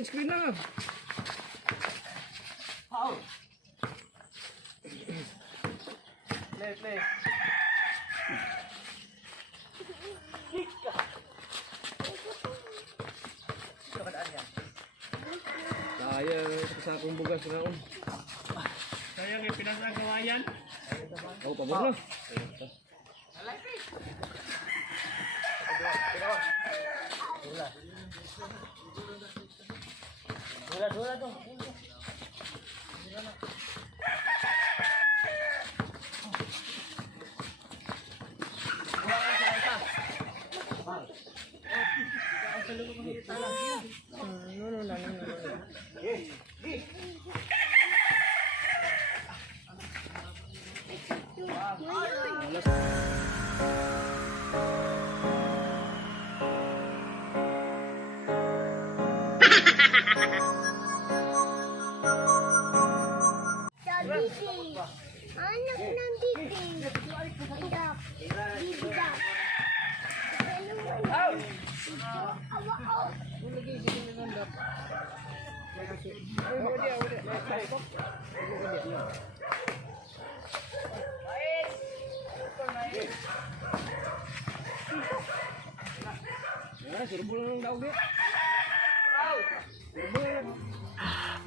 Screen lang. Play. Sayang sa akong bugas na on. Sayang yung pinasang kawayan. Oh, pabor na. Dula dong. Anak ng bibing. Bidak. Bidak.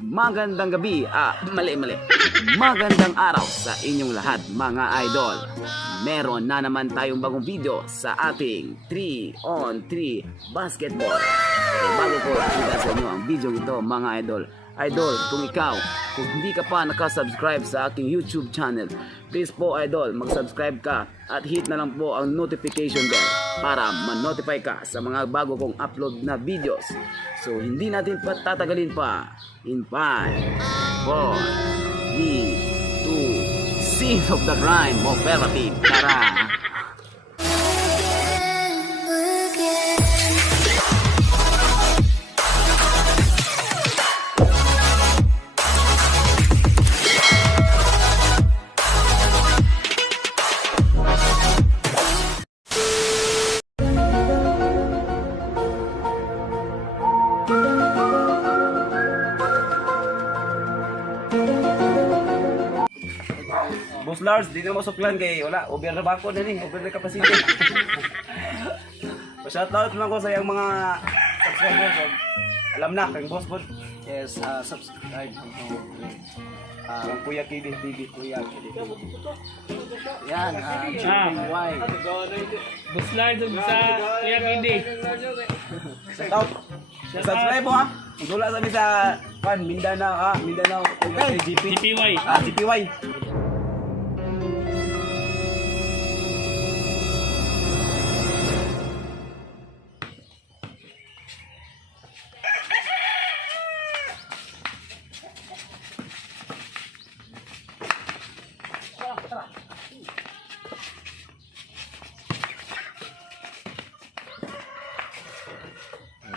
Magandang gabi, mali. Magandang araw sa inyong lahat mga idol. Meron na naman tayong bagong video sa ating 3-on-3 basketball. Bago ko ipakita sa inyo ang video ito mga idol. Idol, kung hindi ka pa nakasubscribe sa aking YouTube channel, please po idol, mag-subscribe ka at hit na lang po ang notification bell para ma-notify ka sa mga bago kong upload na videos. So hindi natin patatagalin pa. In 5, 4, 3, 2, Scene of the Crime Operative. Tara! Boss Lars, di na masuklan kay wala, over na ba ako na ni, over na capacity. Pa-shoutout lang ko sa yung mga subscribers. Alam na, kay Boss Bod. Yes, subscribe ang Kuya KD TV, Kuya KD TV. Yan, GPY. Buslay doon sa Kuya Kidi. Shoutout. Subscribe mo ha. Wala sabi sa Mindanao, Mindanao. Okay, GPY. GPY.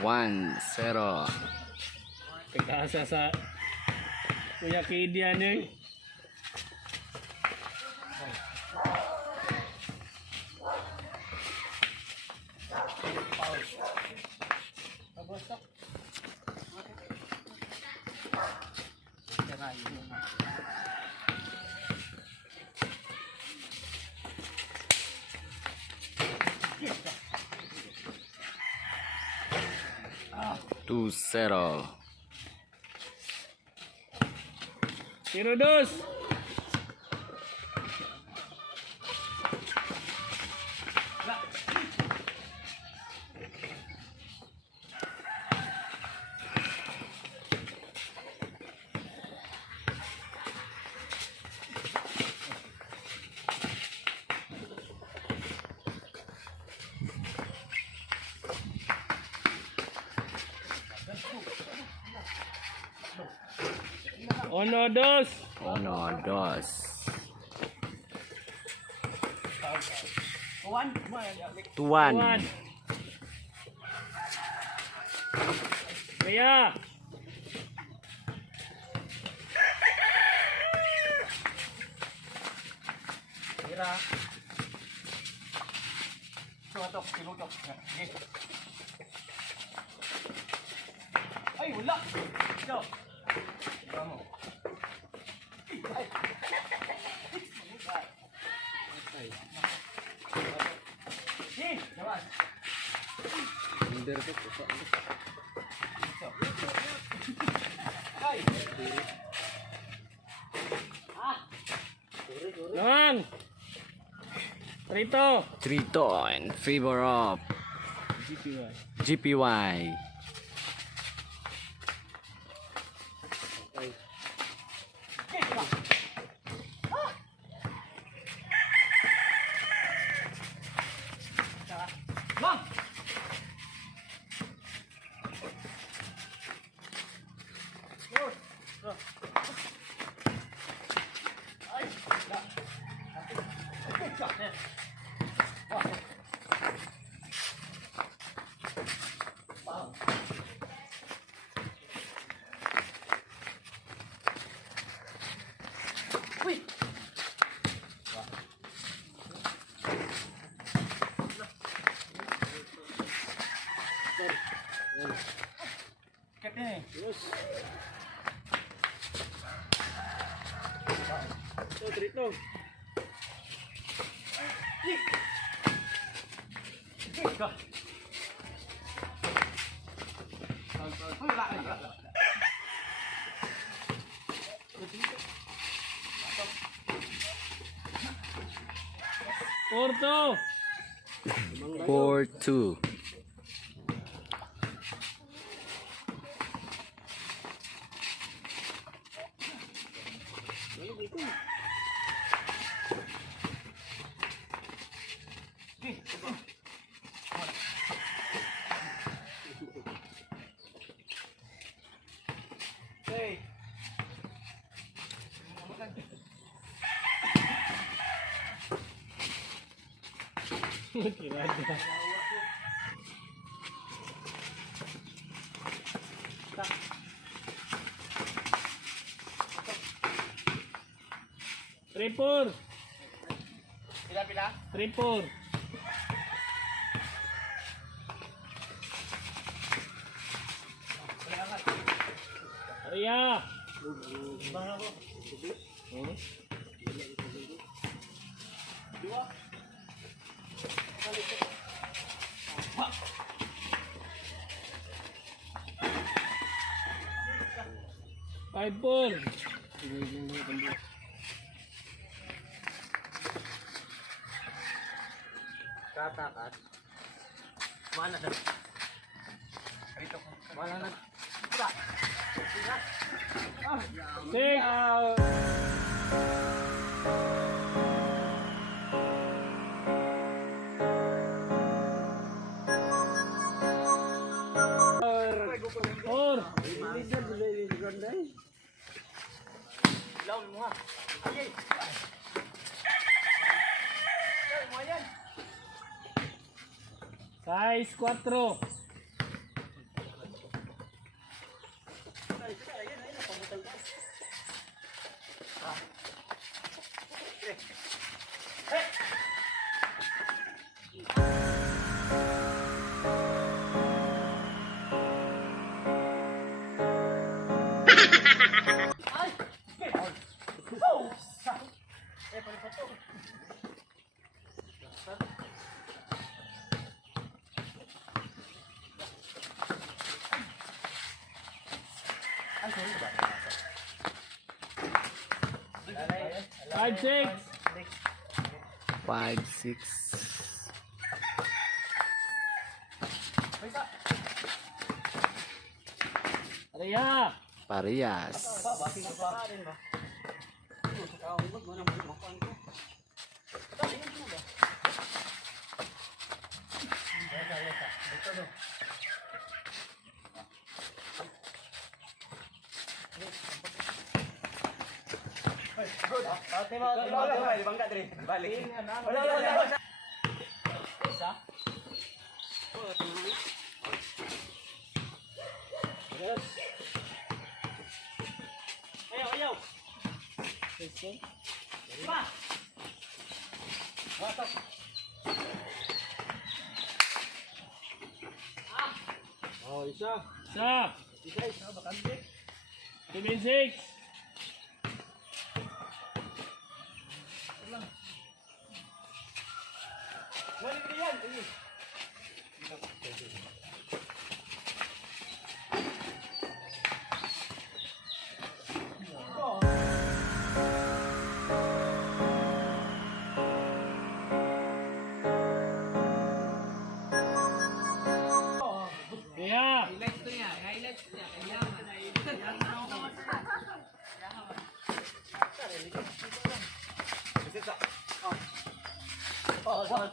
One, zero. Pagkaasa sa Kuya Kidi ano eh. Two, zero. 0-2. Uno, dos. Uno, dos. Tuan. Kaya. Tira. Sumatok, sinutok. Ay, wala. Ito. Under ko. Naman. Rito. Trito in favor of GPY. GPY. Bang! Kapten. Ito, trito. Porto. 4-2. Hey. Kirada. Tripur. Pila-pila. Tripur. Arya. Five ball. Katakat. Mana na? Dito ko. Mana na? Six. Four. Lawan mo ha. Ay. Ay, mo yan. Size 4. Five, six. 5-6. Arya. Parehas. Balik. Wala. Isa. Ayaw, ayaw. Lima. Watak. Oh, isa. Isa. 2-6. Balik ka yan. Sige. Kaya.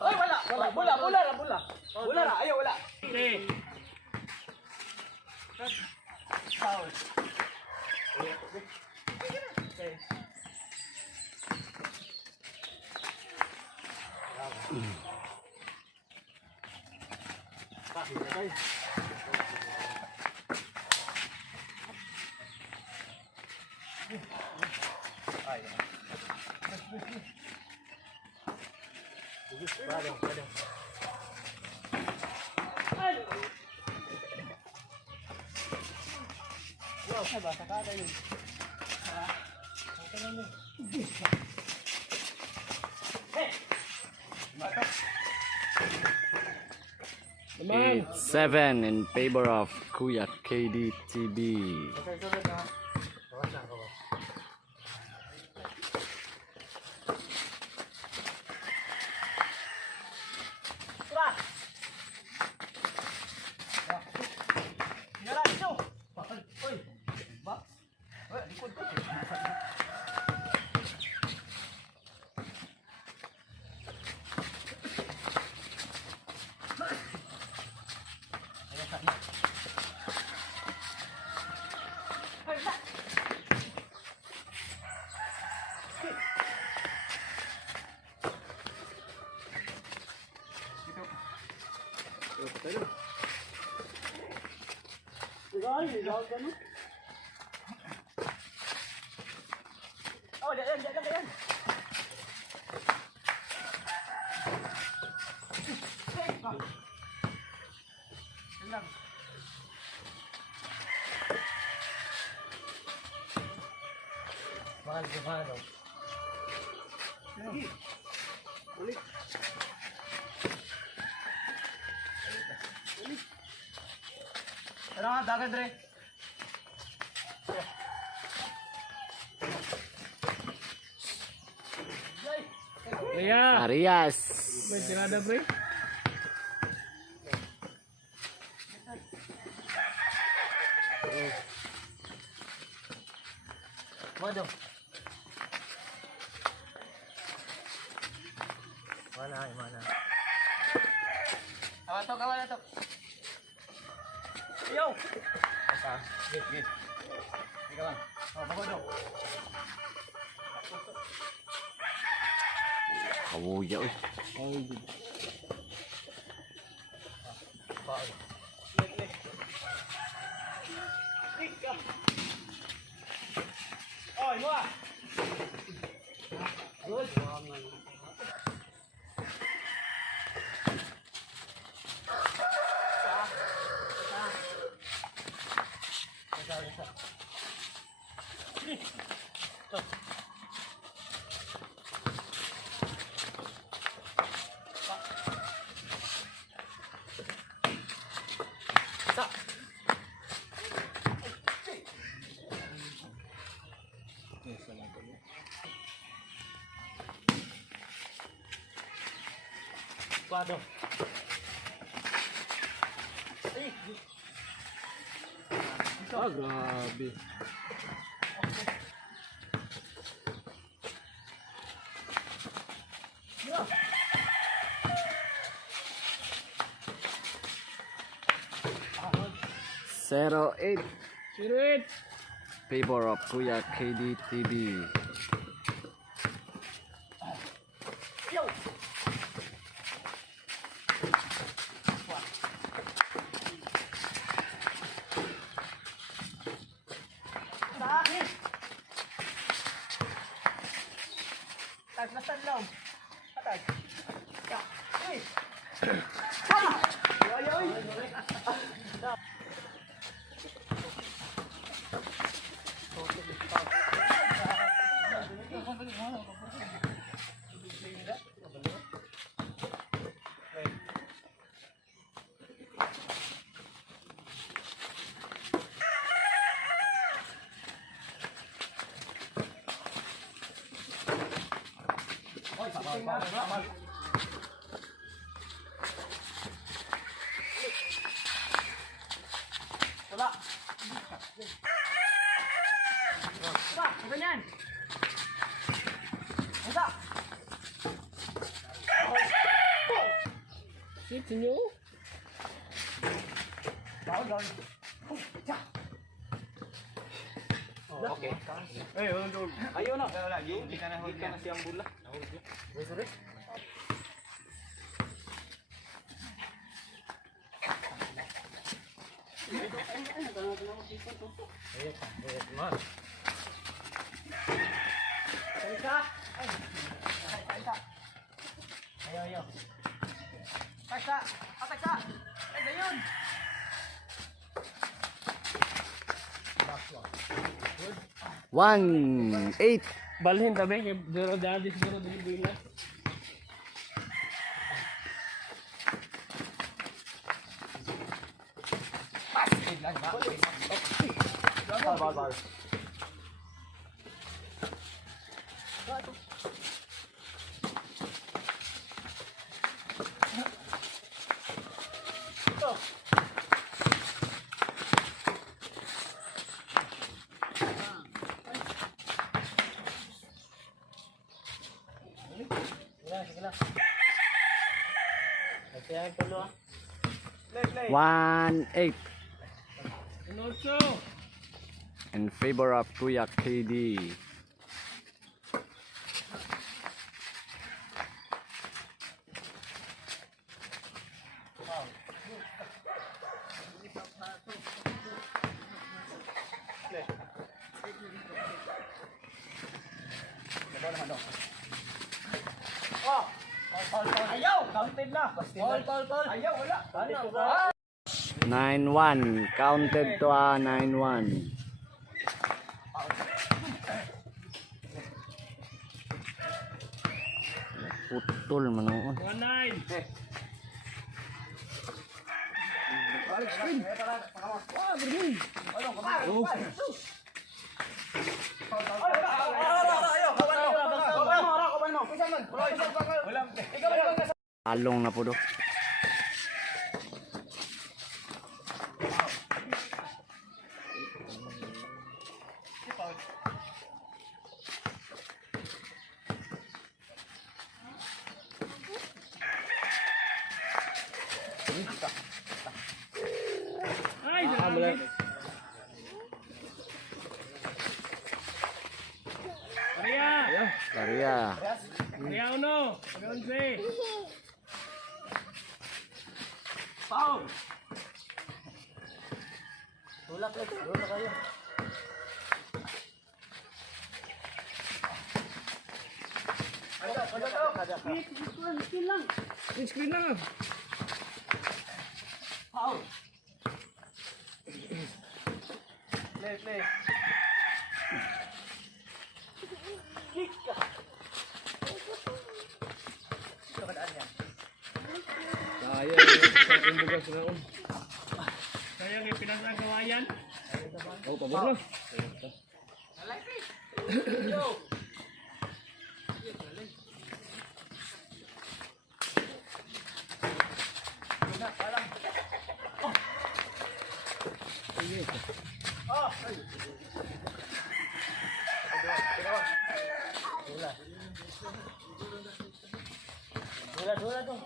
Ay, wala. Bola. Bola na, ayaw, wala. Okay. Foul. Naman. 7 in favor of Kuya KDTB. Tara. Tingala, ito. Uy. Ba? Uy, likod ko. Oh, diyan. Lang. Mahal ko mahal. Ulit. Tara, dagan dre. Kaya. Arias. May tirada, pre. Modo. Mana. Kawan to. Yo. Apa? Git. Kawan. Oh, bago do. Kawuya uy. Oi, Noah. Good. Quadro. Ah, grabe. Zero 8 Sirit. favor of Kuya KDTB. Yo. Sa akin. Tag na sanlaw. Atag. Ya. Uy. Ay, ay. Wala. Wala, ganyan. Wala. Sit nyo. Bawal, bawal. Okay. Ayaw na. Wala, hindi ka na siyang bula. Sorry. Ayaw. Taksa! Ataksa! Ay, gayon! One, eight. Balhin tabi. Siguro dati siguro dili na. Bal. Sige lang. Kaya ang tulo. Play. 1-8 And also, in favor of Kuya KD. Ayaw! Counted na! Call! Ayaw, wala! 9-1. Counted to 9-1. Putol manoon. 1-9. Along na po do. Ay, salamat. Maria! Maria. Maria uno! Onse! Foul! Tulak kayo. Screen lang. Foul! Play. Kick ka! Ito kadaan yan. Kaya yung bugas na un. Kaya yung pinasang kawayan. Oh, pabor na. Yo! Dula dong.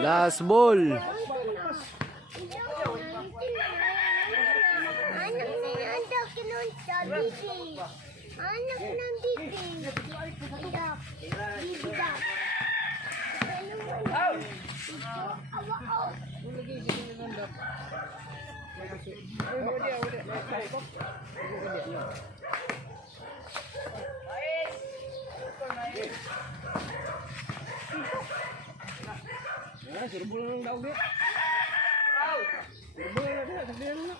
Last ball. Anak ng bibing. Anak. Bibidak. Ya, surbol ng daog eh. Surbol na dito, sabihan na.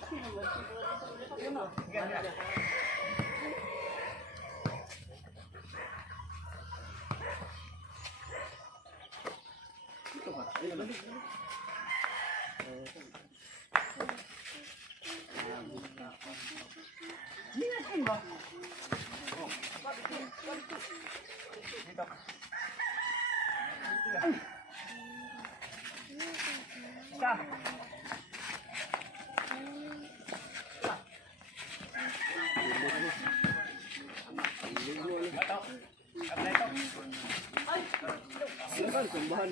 Ay! Kumbahan.